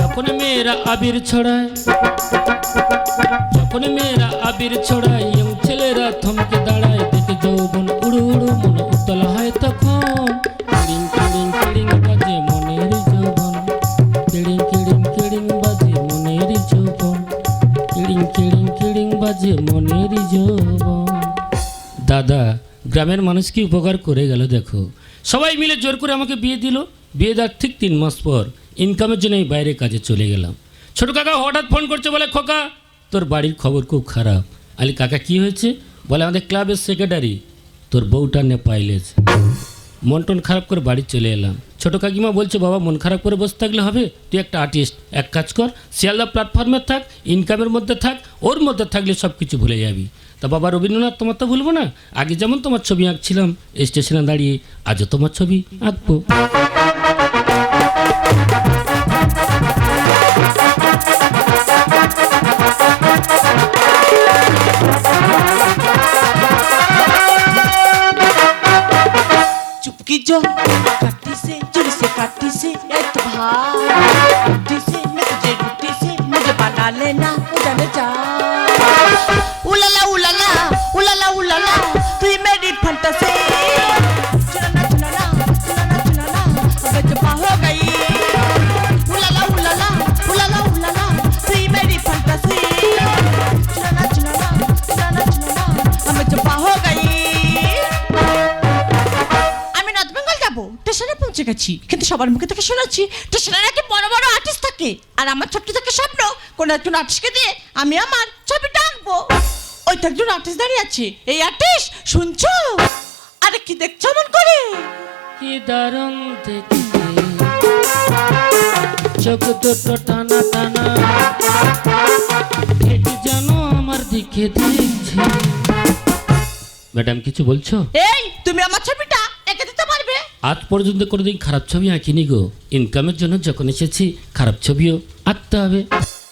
যখন মেয়েরা আবির ছড়ায়, যখন মেয়েরা আবির ছড়ায়, ইয়ং ছেলেরা থমকে দাঁড়ায়, দেখে যৌবন উড়ু উড়ু, মনে উতল হয় তখন। কিড়িং বাজে বাজে দাদা, গ্রামের মানুষ কি উপকার করে গেল দেখো। সবাই মিলে জোর করে আমাকে বিয়ে দিল। বিয়ে দেওয়ার ঠিক তিন মাস পর ইনকামের জন্য আমি বাইরে কাজে চলে গেলাম। ছোট কাকা হঠাৎ ফোন করছে বলে, খোকা, তোর বাড়ির খবর খুব খারাপ। আলি কাকা, কি হয়েছে? বলে, আমাদের ক্লাবের সেক্রেটারি তোর বউটা নে পাইলেজ মন টন খারাপ করে বাড়ি চলে এলাম। ছোট কাকিমা বলছে, বাবা, মন খারাপ করে বসে থাকলে হবে? তুই একটা আর্টিস্ট এক কাজ কর, শিয়ালদা প্ল্যাটফর্মে থাক ইনকামের মধ্যে থাক, ওর মধ্যে থাকলে সব কিছু ভুলে যাবি। তা বাবা, রবীন্দ্রনাথ, তোমার তো ভুলবো না? আগে যেমন তোমার ছবি আঁকছিলাম স্টেশনে দাঁড়িয়ে, আজও তোমার ছবি আঁকবো। yo পৌঁছে গেছি কিন্তু সবার মুখে থেকে শোনাচ্ছি। স্টেশনে নাকি বড় বড় আর্টিস্ট থাকে আর আমার ছোট্ট থেকে স্বপ্ন কোন একজন আর্টিস্টকে দিয়ে আমি আমার ছবিটা আঁকবো ওই তো একজন আর্টিস্ট দাঁড়িয়ে আছে। এই আর্টিস্ট শুনছো? আরে কি দেখছ মন করে? কি দারুণ দেখতে। চোখ দুটো টানা টানা। ঠিক যেন আমার দিকে দেখছে। ম্যাডাম কিছু বলছো? এই তুমি আমার ছবিটা এঁকে দিতে পারবে? আজ পর্যন্ত কোনোদিন খারাপ ছবি আঁকিনি গো। ইনকামের জন্য যখন এসেছি খারাপ ছবিও আঁকতে হবে।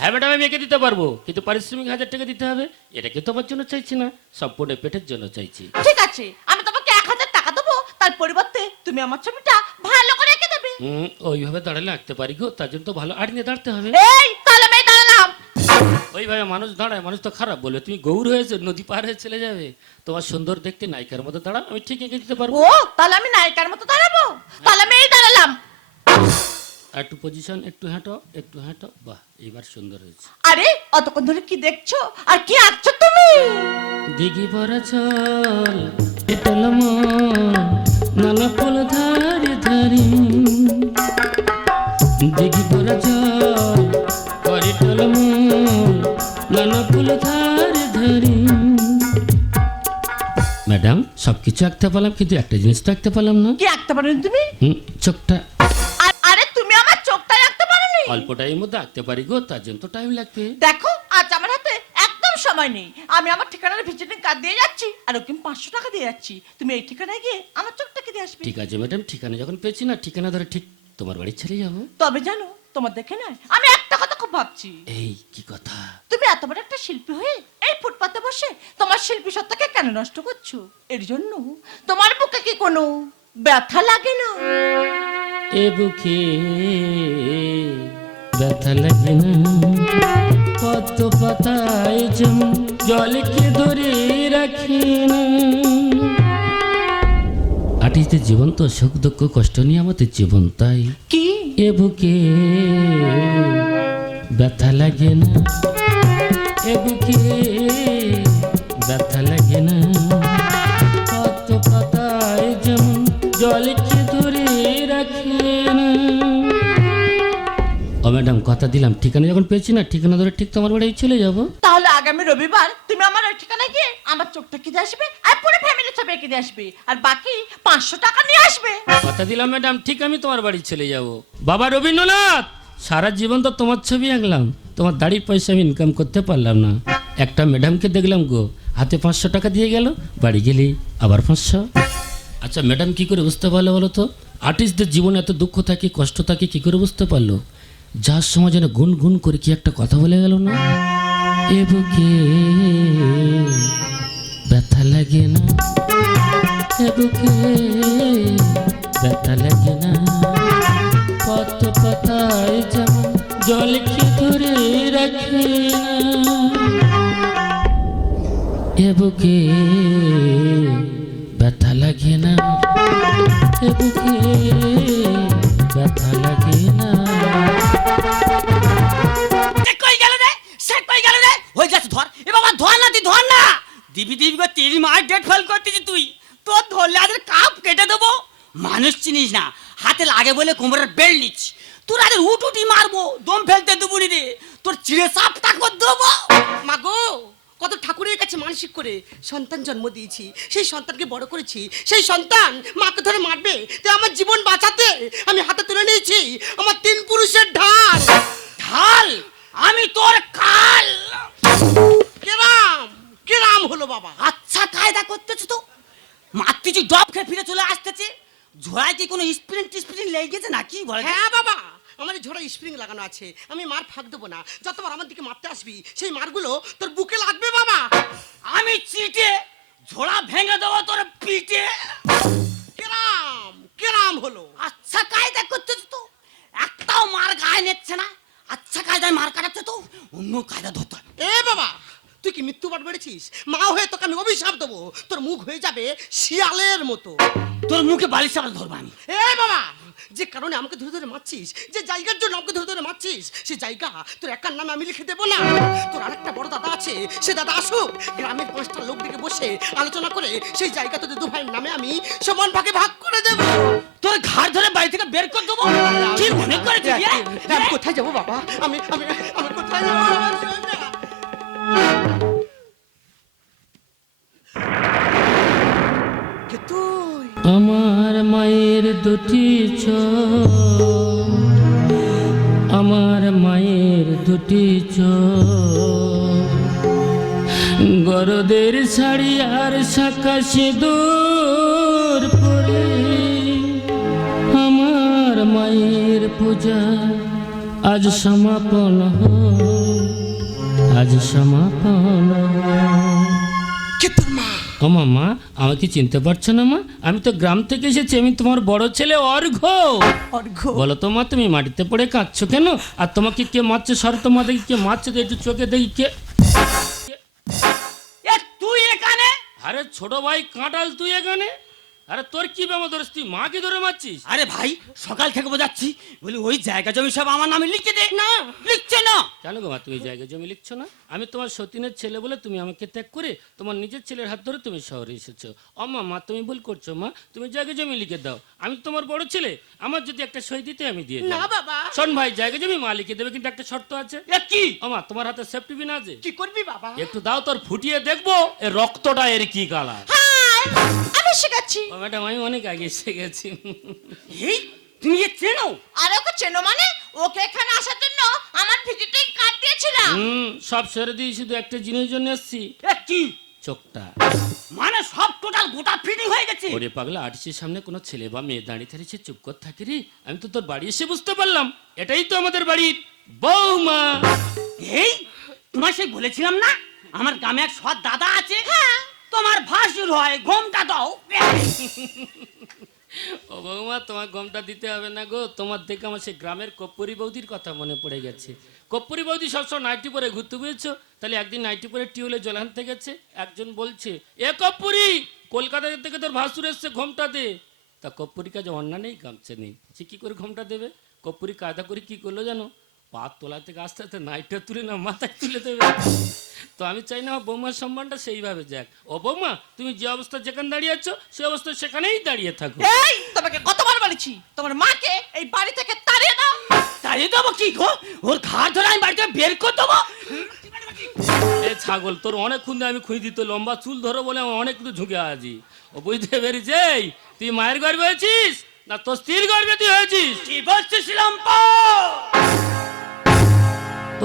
হ্যাঁ ম্যাডাম আমি এঁকে দিতে পারব। কিন্তু পারিশ্রমিক হাজার টাকা দিতে হবে। এটাকে তোমার জন্য চাইছি না সম্পূর্ণ পেটের জন্য চাইছি। ঠিক আছে আমি তোমাকে এক হাজার টাকা দেবো। তার পরিবর্তে তুমি আমার ছবিটা ভালো করে এঁকে দেবে। হুম ওইভাবে দাঁড়ালে আঁকতে পারি গো। তার জন্য তো ভালো আট নিয়ে দাঁড়াতে হবে। এই ওইভাবে মানুষ দাঁড়ায় মানুষ তো খারাপ বলবে তুমি গৌর হয়েছে নদী পার হয়ে চলে যাবে। তোমার সুন্দর দেখতে নায়িকার মতো দাঁড়াও আমি ঠিক এঁকে দিতে পারব। ও তাহলে আমি নায়িকার মতো দাঁড়াবো? তাহলে আমি এই দাঁড়ালাম। আর একটু পজিশন একটু হেঁটো একটু হেঁটো বাহ এবার সুন্দর হয়েছে। আরে অতক্ষণ ধরে কি দেখছ? আর কি আঁকছো তুমি? দিঘি ভরা চল নানা ফুল ধারি সব কিছু আঁকতে পারলাম কিন্তু একটা জিনিস তো আঁকতে পারলাম না। কি আঁকতে পারোনি তুমি? হুম চোখটা। আর আরে তুমি আমার চোখটা আঁকতে পারোনি? অল্প টাইমের মধ্যে আঁকতে পারি গো তার জন্য তো টাইম লাগবে দেখো আজ আমার হাতে একদম সময় নেই। আমি আমার ঠিকানার ভিজিটিং কার্ড দিয়ে যাচ্ছি আর ওকে পাঁচশো টাকা দিয়ে যাচ্ছি। তুমি এই ঠিকানায় গিয়ে আমার চোখটাকে দিয়ে আসবে। ঠিক আছে ম্যাডাম ঠিকানা যখন পেয়েছি না ঠিকানা ধরে ঠিক তোমার বাড়ি ছেড়ে যাব। তবে জানো তোমার দেখে নয় আমি একটা কথা ভাবছি। এই কি কথা? তুমি এত বড় একটা শিল্পী হয়ে এই ফুটপাতে বসে তোমার শিল্পী সত্তাকে কেন নষ্ট করছ? এর জন্য তোমার বুকে কি কোনো ব্যথা লাগে না? এ বুকে ব্যথা লাগে না। কত পাতায় যেমন জলকে ধরে রাখে না। আর্টিস্টের জীবন তো সুখ দুঃখ কষ্ট নিয়ে আমাদের জীবন তাই। কি? এ বুকে ব্যথা লাগে না। এ বুকে ব্যথা লাগে না। কত পাতায় যেমন জলকে ধরে রাখে না। ও ম্যাডাম কথা দিলাম। ঠিকানা যখন পেয়েছি না ঠিকানা ধরে ঠিক তোমার বাড়ি চলে যাব। তাহলে আগামী রবিবার তুমি আমার ওই ঠিকানায় গিয়ে আমার চোখটা কিনে আসবে আর পুরো ফ্যামিলি ছবি দিয়ে আসবে। আর বাকি পাঁচশো টাকা নিয়ে আসবে। কথা দিলাম ম্যাডাম। ঠিক আমি তোমার বাড়ি চলে যাব। বাবা রবীন্দ্রনাথ! সারা জীবন তো তোমার ছবি আঁকলাম, তোমার দাড়ির পয়সা আমি ইনকাম করতে পারলাম না। একটা ম্যাডামকে দেখলাম গো, হাতে পাঁচশো টাকা দিয়ে গেল, বাড়ি গেলি, আবার পাঁচশো। আচ্ছা ম্যাডাম কি করে বুঝতে পারল বলো তো? আর্টিস্টদের জীবনে এত দুঃখ থাকে, কষ্ট থাকে, কি করে বুঝতে পারল? যার সময় যেন গুন গুন করে কি একটা কথা বলে গেল না? এ বুকে ব্যথা লাগে না? ব্যথা লাগে না? জল কি ধরে রাখে এ বুকে ব্যথা লাগে না। এ বুকে ব্যথা লাগে না। দিবি দিবি করে ডেট ফেল করতেছি তুই। তোর ধরলে আজ কেটে দেবো। মানুষ চিনিস না। হাতে লাগে বলে কোমরের বেল্ট নিচ্ছি। তোর উঠ উঠি মারবো দম ফেলতে দেবো রে। তোর চিড়ে সাপটা করে দেবো। মাগো কত ঠাকুরের কাছে মানসিক করে সন্তান জন্ম দিয়েছি সেই সন্তানকে বড় করেছি সেই সন্তান মাকে ধরে মারবে তো আমার জীবন বাঁচাতে আমি হাতে তুলে নিয়েছি আমার তিন পুরুষের ঢাল। ঢাল? আমি তোর কাল। কেরাম কেরাম হলো বাবা? আচ্ছা কায়দা করতেছ তো। মারতেছি ডব খেয়ে ফিরে চলে আসতেছে। ঝোড়ায় কি কোনো স্প্রিং টিস্প্রিং লেগে গেছে নাকি? বলে হ্যাঁ বাবা। আমার ঝোড়া স্প্রিং লাগানো আছে। আমি মার ফাঁক দেবো না। যতবার আমার দিকে মারতে আসবি সেই মারগুলো তোর বুকে লাগবে বাবা। আমি চিটে ঝোড়া ভেঙে দেবো তোর পিঠে। কেরাম কেরাম হলো। আচ্ছা কায়দা করতেছ তো? একটাও মার গায়ে নিচ্ছে না। আচ্ছা কায়দায় মার কাটাচ্ছে তো। অন্য কায়দা ধরতে এ বাবা তুই কি মৃত্যুবাদ বেড়েছিস মা হয়ে তোকে আমি অভিশাপ দেবো। তোর মুখ হয়ে যাবে শিয়ালের মতো। তোর মুখে বালিশ চাপা ধরবো আমি। এ বাবা যে কারণে আমাকে ধরে ধরে মারছিস যে জায়গার জন্য আমাকে ধরে ধরে মারছিস সে জায়গা তোর একার নামে আমি লিখে দেবো না। তোর আরেকটা বড় দাদা আছে সে দাদা আসুক। গ্রামের পাঁচটা লোক ডেকে বসে আলোচনা করে সেই জায়গা তোদের দু ভাইয়ের নামে আমি সমান ভাগে ভাগ করে দেবো। তোর ঘাড় ধরে বাড়ি থেকে বের করে দেবো? কি মনে এ? আমি কোথায় যাব বাবা? আমি আমি আমি কোথায় যাব? মায়ের দুটি চোখ, আমার মায়ের দুটি চোখ। গরদের শাড়ি আর শাখা সিঁদুর পরে আমার মায়ের পূজা আজ সমাপন হোক, আজ সমাপন ও মামা আমাকে চিনতে পারছ না মা? আমি তো গ্রাম থেকে এসেছি আমি তোমার বড় ছেলে অর্ঘ। অর্ঘ? বলো তো মা তুমি মাটিতে পড়ে কাঁদছো কেন? আর তোমাকে কে মারছে? সর তোমার দেখি কে মারছে একটু চোখে দেখি কে। তুই এখানে? আরে ছোট ভাই কাঁটাল তুই এখানে? আরে তোর কি বেমা ধরিস? তুই মাকে ধরে মারছিস? আরে ভাই সকাল থেকে বোঝাচ্ছি। বলি ওই জায়গা জমি সব আমার নামে লিখে দে। না। লিখছে না। কেন গো মা তুমি জায়গা জমি লিখছো না? আমি তোমার সতীনের ছেলে বলে তুমি আমাকে ত্যাগ করে তোমার নিজের ছেলের হাত ধরে তুমি শহরে এসেছ। মা মা তুমি ভুল করছ মা। তুমি জায়গা জমি লিখে দাও। আমি তোমার বড় ছেলে। আমার যদি একটা সই দিতে আমি দিয়ে না বাবা। শোন ভাই জায়গা জমি মা লিখে দেবে কিন্তু একটা শর্ত আছে। কি? তোমার হাতে সেফটি বিন আছে। কি করবি বাবা? একটু দাও তোর ফুটিয়ে দেখব এ রক্তটা এর কি কালার আমি শেখাচ্ছি। ও ম্যাডাম আমি অনেক আগে এসে গেছি এই তুমি এ চেনো? আর ওকে চেনো মানে? ওকে এখানে আসার জন্য আমার ভিজিটিং কার্ড দিয়েছিলাম। হুম সব সেরে দিয়ে শুধু একটা জিনিস জন্য এসছি। এ কি? চোখটা। মানে সব টোটাল গোটা ফিটিং হয়ে গেছে? ওরে পাগলা আর্টিসের সামনে কোনো ছেলে বা মেয়ে দাঁড়িয়ে থাকছে চুপ কর থাকে রে? আমি তো তোর বাড়ি এসে বুঝতে পারলাম। এটাই তো আমাদের বাড়ির বৌমা। এই তোমার সেই বলেছিলাম না? আমার গ্রামে এক সৎ দাদা আছে। হ্যাঁ। তোমার ভাসুর হয়, ঘোমটা দাও। ও বৌমা, তোমার গমটা দিতে হবে না গো। তোমার দেখে আমার সেই গ্রামের কপ্পুরি বৌদির কথা মনে পড়ে গেছে। কপ্পুরি বৌদি সবসময় নাইটি পরে ঘুরতে বুঝেছ? তাহলে একদিন নাইটি পরে টিউলে জল গেছে। একজন বলছে, এ কপ্পুরি কলকাতা থেকে তোর ভাসুর এসছে, ঘোমটা দে। তা কপ্পুরি কাজে অন্যা নেই, গামছে নেই। সে কী করে ঘোমটা দেবে? কপ্পুরি কায়দা করে কি করল জানো? পা তোলা থেকে আস্তে আস্তে নাইটটা তুলে না মাথায় তুলে দেবে। তো আমি চাই না আমার বৌমার সম্মানটা সেইভাবে যাক। ও বৌমা তুমি যে অবস্থা যেখানে দাঁড়িয়ে আছো সে অবস্থা সেখানেই দাঁড়িয়ে থাকো। এই তোমাকে কতবার বলেছি? তোমার মাকে এই বাড়ি থেকে তাড়িয়ে দাও। তাই দেবো কি গো? ওর ঘাড় ধরে আমি বাড়িতে বের করে দেবো? এ ছাগল তোর অনেক খুঁজে আমি খুঁজে দিত লম্বা চুল ধরো বলে আমার অনেক কিছু ঝুঁকে আছি। ও বুঝতে পেরেছি তুই মায়ের গর্বে হয়েছিস? না তোর স্ত্রীর গর্বে তুই হয়েছিস? কি বলছিলাম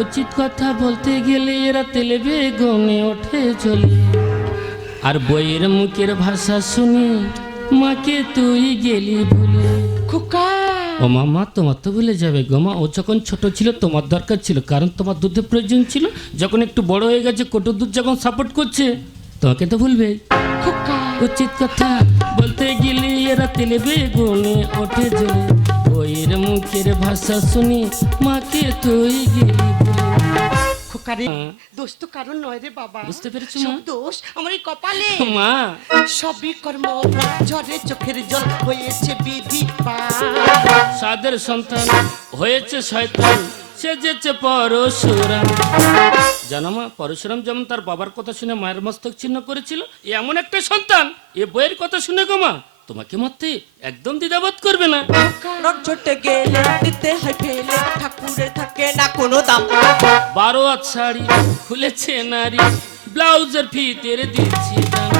উচিত কথা বলতে গেলে এরা তেলে বেগমে ওঠে চলে আর বইয়ের মুখের ভাষা শুনি মাকে তুই গেলি ভুলে। খোকা! ও মামা তোমার তো ভুলে যাবে গো মা। ও যখন ছোট ছিল তোমার দরকার ছিল কারণ তোমার দুধের প্রয়োজন ছিল। যখন একটু বড় হয়ে গেছে কটুর দুধ যখন সাপোর্ট করছে তোমাকে তো ভুলবে। উচিত কথা বলতে গেলে এরা তেলে বেগুনে ওঠে ওই বইয়ের মুখের ভাষা শুনি মাকে তুই গেলি খোকারে দোষ তো কারণ নয় রে বাবা। বুঝতে পেরেছ, সব দোষ আমার এই কপালে। মা। সবই কর্ম ঝরে চোখের জল হয়েছে বিধি সাদের সন্তান হয়েছে শয়তান সে যেছে পরশুরাম। জানো মা পরশুরাম যেমন তার বাবার কথা শুনে মায়ের মস্তক ছিন্ন করেছিল এমন একটা সন্তান এ বইয়ের কথা শুনে গো মা। তোমাকে মারতে একদম দ্বিধাবোধ করবে না। নট ছোটে গেলে দিতে হয় ফেলে ঠাকুরে থাকে না কোনো দাম। বারো হাত শাড়ি খুলেছে নারী ব্লাউজের ফিতের দিচ্ছি দাম।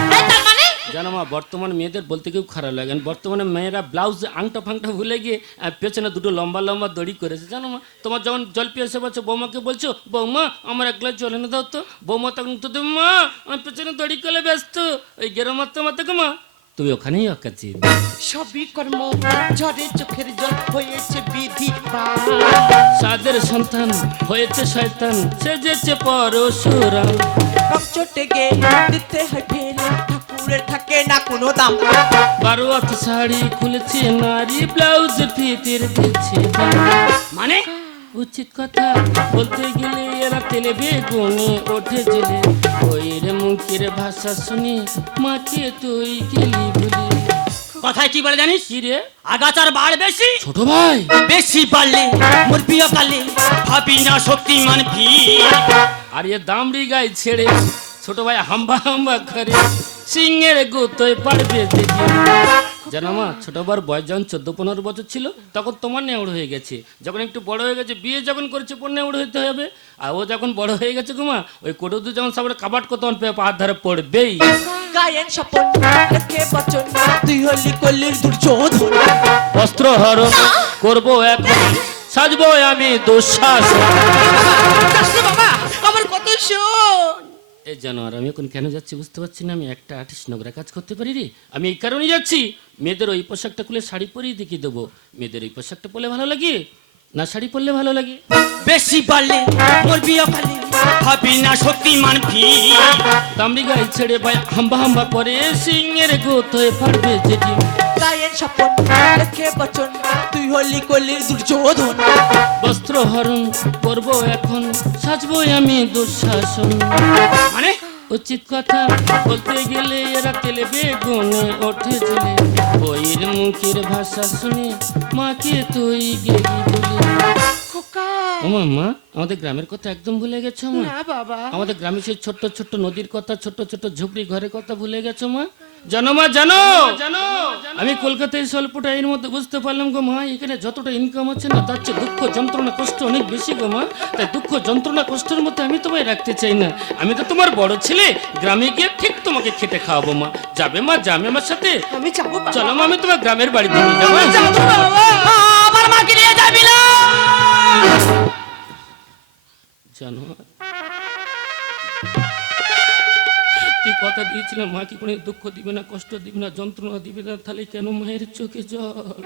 মানে? জানো মা বর্তমান মেয়েদের বলতে কেউ খারাপ লাগে বর্তমানে মেয়েরা ব্লাউজ আংটা ফাংটা ভুলে গিয়ে পেছনে দুটো লম্বা লম্বা দড়ি করেছে। জানো মা তোমার যখন জল পিয়াসে বলছো বৌমাকে বলছো বৌমা আমার এক গ্লাস জল এনে দাও তো। বৌমা তখন তো দেবে, মা আমার পেছনে দড়ি করে ব্যস্ত। ওই গেরো মারতে গো মা। তুমি ওখানেই অকাচ্ছি সবই কর্ম ঝরে চোখের জল হয়েছে বিধি সাদের সন্তান হয়েছে শয়তান সে যেছে পরশুরাম। ছোটে গেলে দিতে হয় ফেলে ঠাকুরের থাকে না কোনো দাম। বারো শাড়ি খুলেছে নারী ব্লাউজ ফিতের দিচ্ছে মানে? উচিত কথা বলতে গেলে এরা তেলে বেগুনে ওঠে জেলে। ওইর মুখের ভাষা শুনি মাকে তুই গেলি বলি। কথায় কি বলে জানিস? কি রে? আগাছার বাড় বেশি। ছোট ভাই। বেশি পারলে মোর প্রিয় কালে ভাবি না শক্তিমান ভি আর এ দামড়ি গায়ে ছেড়ে ছোট ভাই হাম্বা হাম্বা করে সিংহের গুতোয় পারবে জানো মা ছোট বার বয়স যখন চোদ্দ পনেরো বছর ছিল তখন তোমার নেওড় হয়ে গেছে। যখন একটু বড় হয়ে গেছে বিয়ে যখন করেছে পর নেওড় হইতে হবে। আর ও যখন বড় হয়ে গেছে গোমা ওই কোটুদু যখন সবার কাবাট কত পাহাড় ধারে পড়বেই। গায়েন স্বপন রেখে বচন তুই হলি কল্লির দুর্যোধন। বস্ত্র হরণ করব এখন সাজবো আমি দুঃশাসন। বাবা আমার কত শোন এই জানোয়ার আমি এখন কেন যাচ্ছি বুঝতে পারছি না আমি একটা আর্টিস্ট নোংরা কাজ করতে পারি রে আমি এই কারণেই যাচ্ছি। মেয়েদের ওই পোশাকটা খুলে শাড়ি পরেই দেখিয়ে দেবো। মেয়েদের এই পোশাকটা পরলে ভালো লাগে না শাড়ি পরলে ভালো লাগে? বেশি প্রিয় ভাবি না শক্তিমান ভি। দামড়ি গায়ে ছেড়ে ভাই হাম্বা হাম্বা করে সিংহের গোত হয়ে পারবে যেটি। গায়েন স্বপন রেখে বচন তুই হলি কল্লির দুর্যোধন। বস্ত্র হরণ করব এখন সাজবো আমি দুঃশাসন। মানে? উচিত কথা বলতে গেলে এরা তেলে বেগুনে ওঠে চলে বইয়ের মুখের ভাষা শুনে মাকে তুই গেলি বলে। খোকা! ও মা আমাদের গ্রামের কথা একদম ভুলে গেছো মা? না বাবা। আমাদের গ্রামে সেই ছোট্ট ছোট্ট নদীর কথা ছোট্ট ছোট্ট ঝুপড়ি ঘরের কথা ভুলে গেছো মা? জানো। মা জানো। জানো আমি কলকাতায় স্বল্পটা এর মধ্যে বুঝতে পারলাম গো মা এখানে যতটা ইনকাম হচ্ছে না তার চেয়ে দুঃখ যন্ত্রণা কষ্ট অনেক বেশি গো মা। তাই দুঃখ যন্ত্রণা কষ্টের মধ্যে আমি তোমায় রাখতে চাই না। আমি তো তোমার বড় ছেলে গ্রামে গিয়ে ঠিক তোমাকে খেটে খাওয়াবো মা। যাবে মা যাবে আমার সাথে। আমি যাব চলো মা আমি তোমার গ্রামের বাড়িতে নিয়ে যাব। আমার মাকে নিয়ে যাবি না। জানো কথা দিয়েছিলাম, মা কি কোনো দুঃখ দিবে না, কষ্ট দিবে না, যন্ত্রণা দিবে না, তাহলে কেন মায়ের চোখে জল?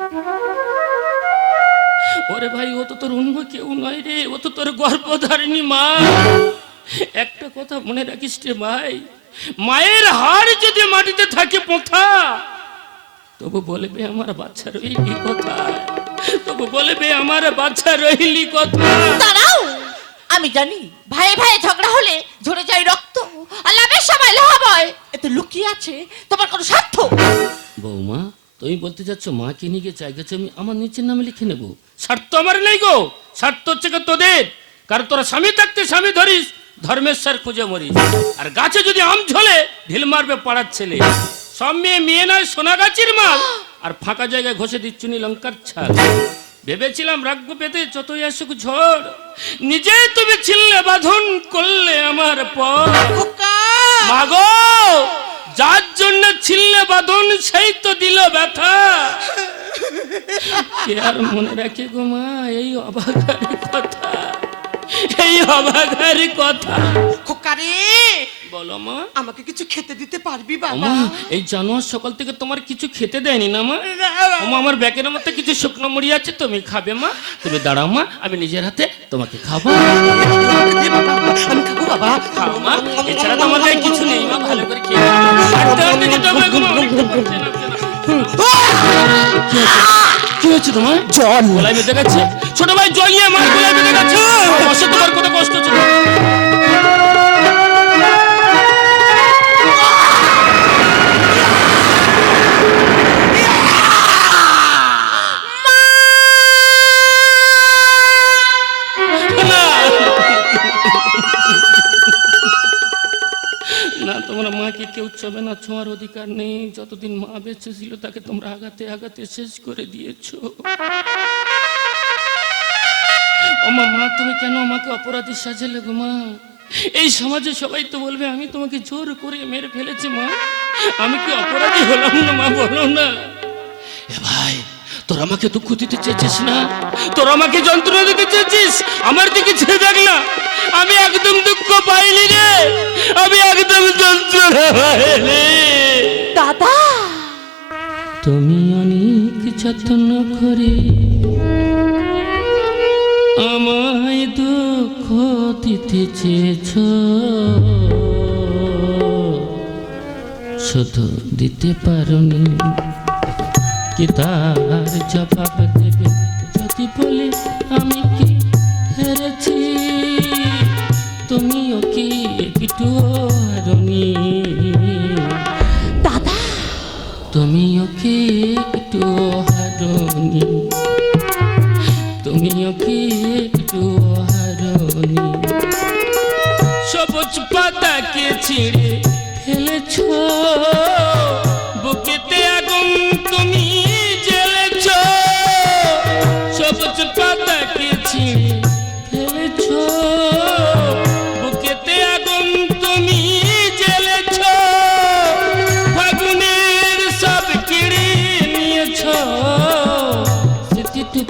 ওরে ভাই, ও তো তোর অন্য কেউ নয় রে, ও তো তোর গর্ভধারিণী মা। একটা কথা মনে রাখিস রে ভাই, মায়ের হাড় যদি মাটিতে থাকে পোথা, তবু বলবে আমার বাচ্চা রইলি কথা তবু বলবে আমার বাচ্চা রইলি কথা আমি জানি। ভাই ভাই ঝগড়া হলে ঝরে যায় রক্ত আর লাভের সময় লোহা বয় এতে লুকিয়ে আছে তোমার কোনো স্বার্থ? বৌমা তুমি বলতে চাচ্ছ মাকে নিয়ে গিয়ে জায়গা জমি আমার নিচের নামে লিখে নেব। স্বার্থ আমার নেই গো। স্বার্থ হচ্ছে গো তোদের। কারণ তোরা স্বামী থাকতে স্বামী ধরিস ধর্মেশ্বর খুঁজে মরিস। আর গাছে যদি আম ঝোলে ঢিল মারবে পাড়ার ছেলে। সব মেয়ে মেয়ে নয় সোনা গাছের মাল। আর ফাঁকা জায়গায় ঘষে দিচ্ছুনি লঙ্কার ছাল। ভেবেছিলাম রাগ্য পেতে যতই আসুক ঝড় নিজেই তুমি ছিললে বাঁধন করলে আমার পর। মাগো যার জন্য ছিললে বাঁধন সেই তো দিল ব্যথা। কে আর মনে রাখে গো মা এই অবাঘার কথা এই অবাঘার কথা। খোকা রে! বলো মা। আমাকে কিছু খেতে দিতে পারবি বাবা? এই জানোয়ার সকাল থেকে তোমার কিছু খেতে দেয়নি না মা? ও মা আমার ব্যাগের মধ্যে কিছু শুকনো মুড়ি আছে তুমি খাবে মা। তুমি দাঁড়াও মা আমি নিজের হাতে তোমাকে খাব। আমি খাব বাবা খাও মা এছাড়া তো আমার কিছু নেই মা ভালো করে খেয়ে। কি হয়েছে তোমার? জল। গলায় বেঁধে গেছে? ছোট ভাই জল নিয়ে আমার গলায় বেঁধে গেছে। তোমার কত কষ্ট হচ্ছে তোমরা মাকে কেউ চবে না, ছোঁয়ার অধিকার নেই। যতদিন মা বেঁচে ছিল, তাকে তোমরা আগাতে আগাতে শেষ করে দিয়েছ। ও মা, তুমি কেন আমাকে অপরাধী সাজালে গো মা? এই সমাজে সবাই তো বলবে, আমি তোমাকে জোর করে মেরে ফেলেছি মা। আমি কি অপরাধী হলাম না, মা, বলো না? এ ভাই, তোর আমাকে দুঃখ দিতে চেয়েছিস না? তোর আমাকে যন্ত্রণা দিতে চেয়েছিস? আমার দিকে ছেড়ে দেখ না। আমি একদম দুঃখ পাইনি রে। আমি একদম দাদা! তুমি অনেক যত্ন করে আমায় দুঃখ দিতে চেয়েছ। শুধু দিতে পারনি, কি তার জবাব দেবে? তুমিও কি একটু হারনি? তুমিও কি একটু হারনি? সবুজ পাতাকে ছিঁড়ে ফেলেছ?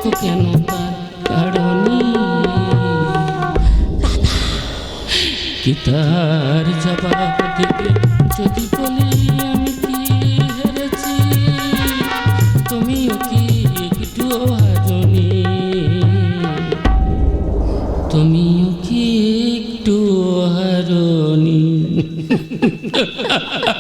কেন তার কারণী? কি তার জবাব দেবে? যদি বলি আমি কি হেরেছি? তুমিও কি একটু হারনি তুমিও কি একটু হারনি?